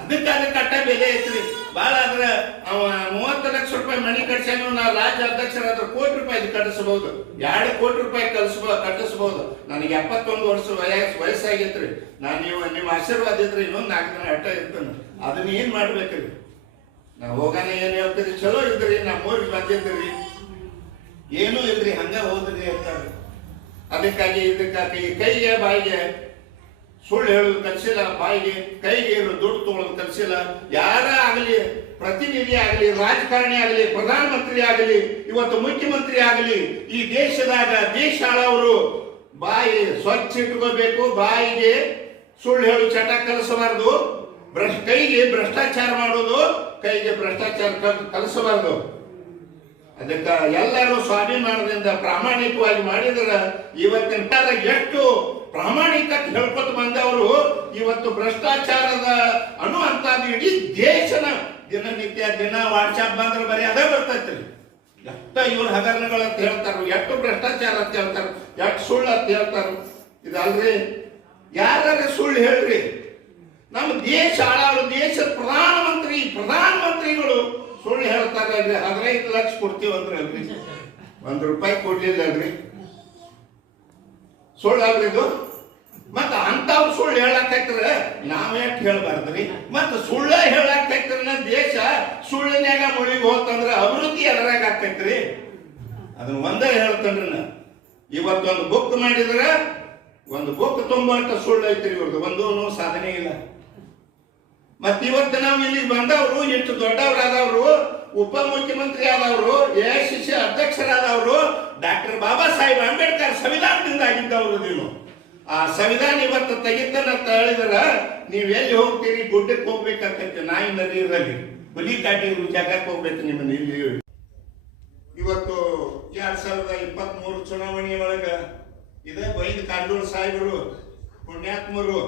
ಅದಕ್ಕೆ ಅಟ್ಟ ಬೆಲೆ ಐತ್ರಿ. ಭಾಳ ಆದ್ರೆ ಅವ 30 ಲಕ್ಷ ರೂಪಾಯಿ ಮನಿ ಕಟ್ಸ್ಯಾನು, ನಾವು ರಾಜ್ಯ ಅಧ್ಯಕ್ಷರಾದ್ರೆ ಕೋಟಿ ರೂಪಾಯಿ ಕಟ್ಟಿಸಬಹುದು, 2 ಕೋಟಿ ರೂಪಾಯಿ ಕಟ್ಟಿಸಬಹುದು. ನನಗೆ 71 ವರ್ಷ ವಯಸ್ಸಾಗೈತ್ರಿ. ನಾನು ನಿಮ್ಮ ಆಶೀರ್ವಾದ ಇದ್ರೆ ಇನ್ನೊಂದು 4 ದಿನ ಅಟ್ಟ ಇರ್ತೇನೆ. ಅದನ್ನ ಏನ್ ಮಾಡ್ಬೇಕ್ರಿ? ನಾವು ಹೋಗಾನೆ ಏನ್ ಹೇಳ್ತೀರಿ? ಚಲೋ ಇದ್ರಿ, ನಮ್ಮೂರಿಗೆ ಬಂದಿದ್ರಿ, ಏನೂ ಇಲ್ರಿ, ಹಂಗ ಹೋದ್ರಿ ಅಂತಾರೆ. ಅದಕ್ಕಾಗಿ ಇದಕ್ಕಾಗಿ ಕೈಗೆ ಬಾಯಿಗೆ ಸುಳ್ಳು ಹೇಳೋದು ಕಲಿಸಿಲ್ಲ, ಬಾಯಿಗೆ ಕೈಗೆ ದುಡ್ಡು ತಗೊಳ್ಳೋದು ಕಲಿಸಿಲ್ಲ. ಯಾರ ಆಗಲಿ, ಪ್ರತಿನಿಧಿ ಆಗಲಿ, ರಾಜಕಾರಣಿ ಆಗಲಿ, ಪ್ರಧಾನಮಂತ್ರಿ ಆಗಲಿ, ಇವತ್ತು ಮುಖ್ಯಮಂತ್ರಿ ಆಗಲಿ, ಈ ದೇಶದಾಗ ದೇಶ ಆಳವರು ಬಾಯಿ ಸ್ವಚ್ಛ ಇಟ್ಕೋಬೇಕು. ಬಾಯಿಗೆ ಸುಳ್ಳು ಹೇಳು ಚಟ ಕಲಿಸಬಾರ್ದು. ಕೈಗೆ ಭ್ರಷ್ಟಾಚಾರ ಮಾಡೋದು, ಕೈಗೆ ಭ್ರಷ್ಟಾಚಾರ ಕಲಿಸಬಾರ್ದು. ಅದಕ್ಕೆ ಎಲ್ಲರೂ ಸ್ವಾಭಿಮಾನದಿಂದ ಪ್ರಾಮಾಣಿಕವಾಗಿ ಮಾಡಿದ್ರೆ ಇವತ್ತಿನ ಕಾಲ ಎಷ್ಟು ಪ್ರಾಮಾಣಿಕ ಹೇಳ್ಕೊತ ಬಂದವರು ಇವತ್ತು ಭ್ರಷ್ಟಾಚಾರದ ಅನ್ನುವಂಥದ್ದು ಇಡೀ ದೇಶನ ದಿನ ವಾಟ್ಸಾಪ್ ಬಂದ್ರೆ ಬರೀ ಅದೇ ಬರ್ತೈತ್ರಿ. ಎಷ್ಟು ಇವ್ರ ಹಗರಣಗಳು ಅಂತ ಹೇಳ್ತಾರ, ಎಷ್ಟು ಭ್ರಷ್ಟಾಚಾರ ಅಂತ ಹೇಳ್ತಾರ, ಎಷ್ಟು ಸುಳ್ಳು ಅಂತ ಹೇಳ್ತಾರ. ಇದಲ್ರಿ, ಯಾರ ಸುಳ್ಳು ಹೇಳ್ರಿ. ನಮ್ಮ ದೇಶ ಆಳವರು, ದೇಶದ ಪ್ರಧಾನಮಂತ್ರಿಗಳು ಸುಳ್ಳು ಹೇಳ್ತಾರೆ. 15 ಲಕ್ಷ ಕೊಡ್ತೀವಂದ್ರೆ ಅಲ್ರಿ, 1 ರೂಪಾಯಿ ಕೊಡ್ಲಿಲ್ಲ ಅಲ್ರಿ, ಸುಳ್ಳು ಅಲ್ರಿ ಇದು. ಮತ್ತ ಅಂತವ್ರು ಸುಳ್ಳು ಹೇಳಕ್ಕಾಯ್ತಾರೆ, ನಾವ್ಯಾಕೆ ಹೇಳ್ಬಾರ್ದ್ರಿ? ಮತ್ತ ಸುಳ್ಳ ಹೇಳಕ್ಕಾಯ್ತಾರ. ದೇಶ ಸುಳ್ಳಿನ್ಯಾಗ ಮುಳುಗಿ ಹೋತಂದ್ರ ಅಭಿವೃದ್ಧಿ ಅದರಾಗ ಆಕೈತ್ರಿ. ಅದನ್ನ ಒಂದೇ ಹೇಳ್ತೇನ್ರಿ ನಾ. ಇವತ್ತೊಂದು ಬುಕ್ ಮಾಡಿದ್ರೆ ಒಂದು ಬುಕ್ ತುಂಬಾಟ ಸುಳ್ಳು ಐತ್ರಿ, ಇವ್ರದ್ದು ಒಂದೂ ಸಾಧನೆ ಇಲ್ಲ. ಮತ್ತ ಇವತ್ತು ನಾವು ಇಲ್ಲಿಗೆ ಬಂದವರು, ಎಷ್ಟು ದೊಡ್ಡವರಾದವರು, ಉಪ ಮುಖ್ಯಮಂತ್ರಿ ಆದವರು, AICC ಅಧ್ಯಕ್ಷರಾದವರು, ಡಾಕ್ಟರ್ ಬಾಬಾ ಸಾಹೇಬ್ ಅಂಬೇಡ್ಕರ್ ಸಂವಿಧಾನದಿಂದ ಆಗಿದ್ದವರು. ನೀವು ಆ ಸಂವಿಧಾನ ಇವತ್ತು ತೆಗಿತಾನಂತ ಹೇಳಿದ್ರ ನೀವ್ ಎಲ್ಲಿ ಹೋಗ್ತೀರಿ? ಗುಡ್ಡಕ್ಕೆ ಹೋಗ್ಬೇಕಾಗತ್ತೆ, ನಾಯಿ ನದಿಯಲ್ಲಿ ಹುಲಿ ಕಾಟಿ ಜಾಗಕ್ಕೆ ಹೋಗ್ಬೇಕು. ನಿಮ್ಮನ್ನ ಇಲ್ಲಿ ಇವತ್ತು 2023 ಚುನಾವಣೆ ಒಳಗ ಇದೇ ಬೈದ್ ಕಾರಜೋಳ ಸಾಹೇಬರು ಪುಣ್ಯಾತ್ಮರು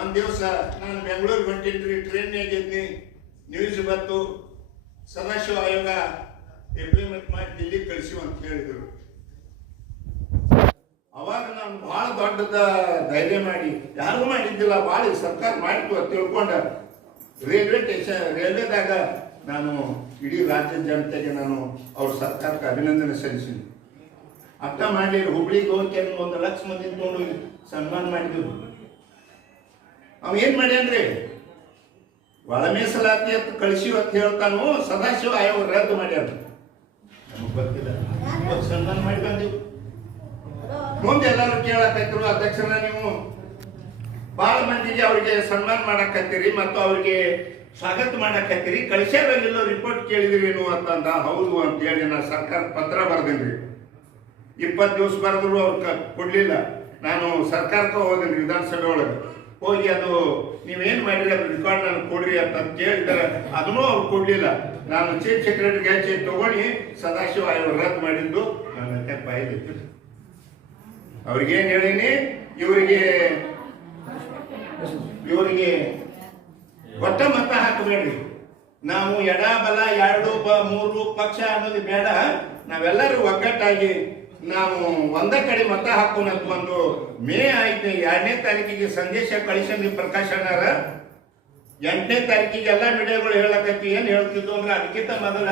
ಒಂದ್ ದಿವಸ ನಾನು ಬೆಂಗಳೂರಿಗೆ ಹೊಂಟಿದ್ರಿ, ಟ್ರೈನ್ಯಾಗ ಇದ್ನಿ, ನ್ಯೂಸ್ ಬಂತು, ಸದಾಶಿವ ಆಯೋಗ ಇಂಪ್ಲಿಮೆಂಟ್ ಮಾಡಿ ದಿಲ್ಲಿ ಕಳಿಸಿ ಅಂತ ಹೇಳಿದ್ರು. ಅವಾಗ ನಾನು ಬಹಳ ದೊಡ್ಡದ ಧೈರ್ಯ ಮಾಡಿ, ಯಾರು ಮಾಡಿದ್ದಿಲ್ಲ, ಭಾಳ ಸರ್ಕಾರ ಮಾಡಿತು ಅಂತ ತಿಳ್ಕೊಂಡ ರೈಲ್ವೆದಾಗ ನಾನು ಇಡೀ ರಾಜ್ಯದ ಜನತೆಗೆ ನಾನು ಅವ್ರ ಸರ್ಕಾರಕ್ಕೆ ಅಭಿನಂದನೆ ಸಲ್ಲಿಸಿನಿ. ಅರ್ಥ ಮಾಡಲಿ, ಹುಬ್ಳಿಗೆ ಹೋಗಿ 1 ಲಕ್ಷ ಮಂದಿ ತಗೊಂಡು ಸನ್ಮಾನ ಮಾಡಿದ್ರು. ಅವ ಏನ್ ಮಾಡ್ಯಾನ್ರಿ? ಒಳ ಮೀಸಲಾತಿ ಅಂತ ಕಳಿಸಿವ ಅಂತ ಹೇಳ್ತಾನು, ಸದಾಶಿವ ಆಯೋಗ ರದ್ದು ಮಾಡ್ಯಾರ. ನಮಗ್ ಗೊತ್ತಿಲ್ಲ, ಸನ್ಮಾನ ಮಾಡಿ ಬಂದಿವಿ. ಮುಂದೆ ಎಲ್ಲರೂ ಕೇಳಕತ್ತಿರು, ಅಧ್ಯಕ್ಷರ ನೀವು ಬಹಳ ಮಂದಿಗೆ ಅವ್ರಿಗೆ ಸನ್ಮಾನ ಮಾಡಕತ್ತೀರಿ ಮತ್ತು ಅವ್ರಿಗೆ ಸ್ವಾಗತ ಮಾಡಕತ್ತೀರಿ, ಕಳಿಸ್ಯಾರಲ್ಲಿಲ್ಲ ರಿಪೋರ್ಟ್ ಕೇಳಿದ್ರೇನು ಅಂತಂದ. ಹೌದು ಅಂತ ಹೇಳಿ ನಾ ಸರ್ಕಾರ ಪತ್ರ ಬರ್ದೇನ್ರಿ. 20 ದಿವಸ ಬರೆದ್ರು ಅವ್ರು ಕೊಡ್ಲಿಲ್ಲ. ನಾನು ಸರ್ಕಾರಕ್ಕೆ ಹೋದೇನ್ರಿ, ವಿಧಾನಸಭೆ ಒಳಗೆ ಹೋಗಿ ಅದು ನೀವೇನ್ ಮಾಡಿರಿ ಅದು ರೆಕಾರ್ಡ್ ನನಗೆ ಕೊಡ್ರಿ ಅಂತ ಕೇಳಿದ್ರೆ ಅದನ್ನೂ ಅವ್ರು ಕೊಡ್ಲಿಲ್ಲ. ನಾನು ಚೀಫ್ ಸೆಕ್ರೆಟರಿ ತಗೊಂಡು ಸದಾಶಿವ ಆಯೋಗ ರದ್ದು ಮಾಡಿದ್ದು ನನ್ನ ತಪ್ಪಾಯ್ತು. ಅವ್ರಿಗೇನ್ ಹೇಳೀನಿ, ಇವರಿಗೆ ಒಟ್ಟ ಮತ ಹಾಕಬೇಡ್ರಿ. ನಾವು ಎಡ ಬಲ 2 3 ಪಕ್ಷ ಅನ್ನೋದು ಬೇಡ, ನಾವೆಲ್ಲರೂ ಒಗ್ಗಟ್ಟಾಗಿ ನಾವು ಒಂದ ಕಡೆ ಮತ ಹಾಕೋಣ. ಒಂದು ಮೇ 2ನೇ ತಾರೀಕಿಗೆ ಸಂದೇಶ ಕಳಿಸಂದ್ರಿ ಪ್ರಕಾಶ್ ಅಣ್ಣಾರ. 8ನೇ ತಾರೀಕಿಗೆ ಎಲ್ಲ ಮೀಡಿಯಾಗಳು ಹೇಳಕತ್ತಿ. ಏನ್ ಹೇಳ್ತಿದ್ವು ಅಂದ್ರೆ ಅದಕ್ಕಿಂತ ಮೊದಲ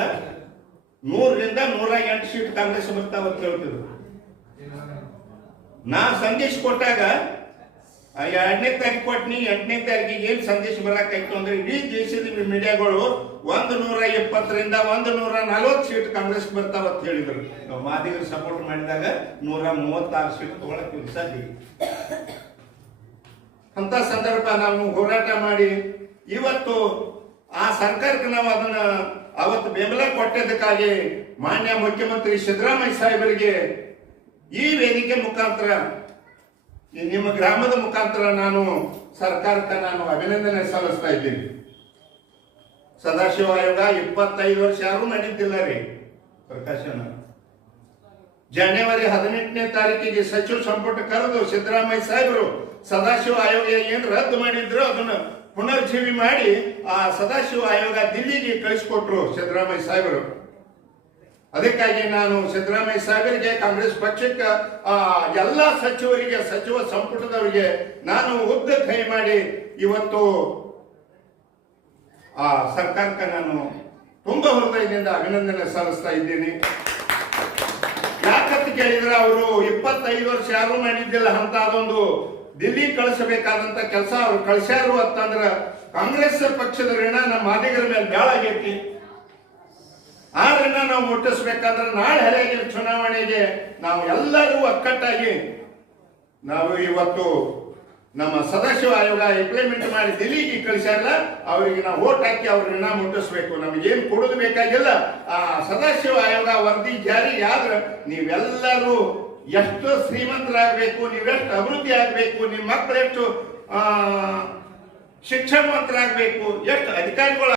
100 ರಿಂದ 108 ಸೀಟ್ ಕಾಂಗ್ರೆಸ್ ಬರ್ತಾವ ಅಂತ ಹೇಳ್ತಿದ್ರು. ನಾ ಸಂದೇಶ ಕೊಟ್ಟಾಗ 2ನೇ ತಾರೀಕು ಕೊಟ್ನಿ, 8ನೇ ತಾರೀಕಿಗೆ ಏನ್ ಸಂದೇಶ ಬರಕಾಯ್ತು ಅಂದ್ರೆ ಇಡೀ ದೇಶದ ಮೀಡಿಯಾಗಳು 120 ರಿಂದ 140 ಸೀಟ್ ಕಾಂಗ್ರೆಸ್ ಬರ್ತಾವ ಅಂತ ಹೇಳಿದ್ರು. ನಾವು ಮಾದಿಗರು ಸಪೋರ್ಟ್ ಮಾಡಿದಾಗ 136 ಸೀಟ್ ತಗೊಳಕ್ಕೆ ಸಾಧ್ಯ. ಅಂತ ಸಂದರ್ಭ ನಾವು ಹೋರಾಟ ಮಾಡಿ ಇವತ್ತು ಆ ಸರ್ಕಾರಕ್ಕೆ ನಾವು ಅದನ್ನ ಅವತ್ತು ಬೆಂಬಲ ಕೊಟ್ಟಿದ್ದಕ್ಕಾಗಿ ಮಾನ್ಯ ಮುಖ್ಯಮಂತ್ರಿ ಸಿದ್ದರಾಮಯ್ಯ ಸಾಹೇಬರಿಗೆ ಈ ವೇದಿಕೆ ಮುಖಾಂತರ, ನಿಮ್ಮ ಗ್ರಾಮದ ಮುಖಾಂತರ ನಾನು ಸರ್ಕಾರಕ್ಕೆ ನಾನು ಅಭಿನಂದನೆ ಸಲ್ಲಿಸ್ತಾ ಇದ್ದೀನಿ. ಸದಾಶಿವ ಆಯೋಗ 25 ವರ್ಷ ಯಾರು ಮಾಡಿದ್ದಿಲ್ಲ ರೀ ಪ್ರಕಾಶನ. ಜನವರಿ 18ನೇ ತಾರೀಕಿಗೆ ಸಚಿವ ಸಂಪುಟ ಕರೆದು ಸಿದ್ದರಾಮಯ್ಯ ಸಾಹೇಬರು ಸದಾಶಿವ ಆಯೋಗ ಏನ್ ರದ್ದು ಮಾಡಿದ್ರು ಅದನ್ನ ಪುನರ್ಜೀವಿ ಮಾಡಿ ಆ ಸದಾಶಿವ ಆಯೋಗ ದಿಲ್ಲಿಗೆ ಕಳಿಸಿಕೊಟ್ರು ಸಿದ್ದರಾಮಯ್ಯ ಸಾಹೇಬರು. ಅದಕ್ಕಾಗಿ ನಾನು ಸಿದ್ದರಾಮಯ್ಯ ಸಾಹೇಬರಿಗೆ, ಕಾಂಗ್ರೆಸ್ ಪಕ್ಷಕ್ಕೆ, ಎಲ್ಲ ಸಚಿವರಿಗೆ, ಸಚಿವ ಸಂಪುಟದವರಿಗೆ ನಾನು ಉದ್ದ ಕೈ ಮಾಡಿ ಇವತ್ತು ಆ ಸರ್ಕಾರಕ್ಕೆ ನಾನು ತುಂಬ ಹೃದಯದಿಂದ ಅಭಿನಂದನೆ ಸಲ್ಲಿಸ್ತಾ ಇದ್ದೀನಿ. ಯಾಕಂತ ಕೇಳಿದ್ರೆ ಅವರು 25 ವರ್ಷ ಯಾರು ಮಾಡಿದ್ದಿಲ್ಲ ಅಂತ ಅದೊಂದು ದಿಲ್ಲಿ ಕಳಿಸಬೇಕಾದಂತ ಕೆಲಸ ಅವ್ರು ಕಳಿಸ್ಯಾರು ಅಂತಂದ್ರ ಕಾಂಗ್ರೆಸ್ ಪಕ್ಷದ ಋಣ ನಮ್ಮ ಮಾದಿಗರ ಮೇಲೆ ಬ್ಯಾಳಾಗೈತಿ. ಆ ಋಣ ನಾವು ಮುಟ್ಟಿಸ್ಬೇಕಂದ್ರೆ ನಾಳೆ ಹರಿಯಾಗಿನ ಚುನಾವಣೆಗೆ ನಾವು ಎಲ್ಲರೂ ಒಕ್ಕಟ್ಟಾಗಿ ನಾವು ಇವತ್ತು ನಮ್ಮ ಸದಾಶಿವ ಆಯೋಗ ಇಂಪ್ಲಿಮೆಂಟ್ ಮಾಡಿ ದಿಲ್ಲಿಗೆ ಕಳಿಸ್ಯಾರಲ್ಲ, ಅವರಿಗೆ ನಾವು ಓಟ್ ಹಾಕಿ ಅವ್ರ ಋಣ ಮುಟ್ಟಿಸ್ಬೇಕು. ನಮಗೇನು ಕೊಡೋದು ಬೇಕಾಗಿಲ್ಲ. ಆ ಸದಾಶಿವ ಆಯೋಗ ವರದಿ ಜಾರಿಗೆ ಆದ್ರೆ ನೀವೆಲ್ಲರೂ ಎಷ್ಟು ಶ್ರೀಮಂತರಾಗಬೇಕು, ನೀವೆಷ್ಟು ಅಭಿವೃದ್ಧಿ ಆಗಬೇಕು, ನಿಮ್ಮ ಮಕ್ಕಳು ಎಷ್ಟು ಶಿಕ್ಷಣವಂತರಾಗಬೇಕು, ಎಷ್ಟು ಅಧಿಕಾರಿಗಳು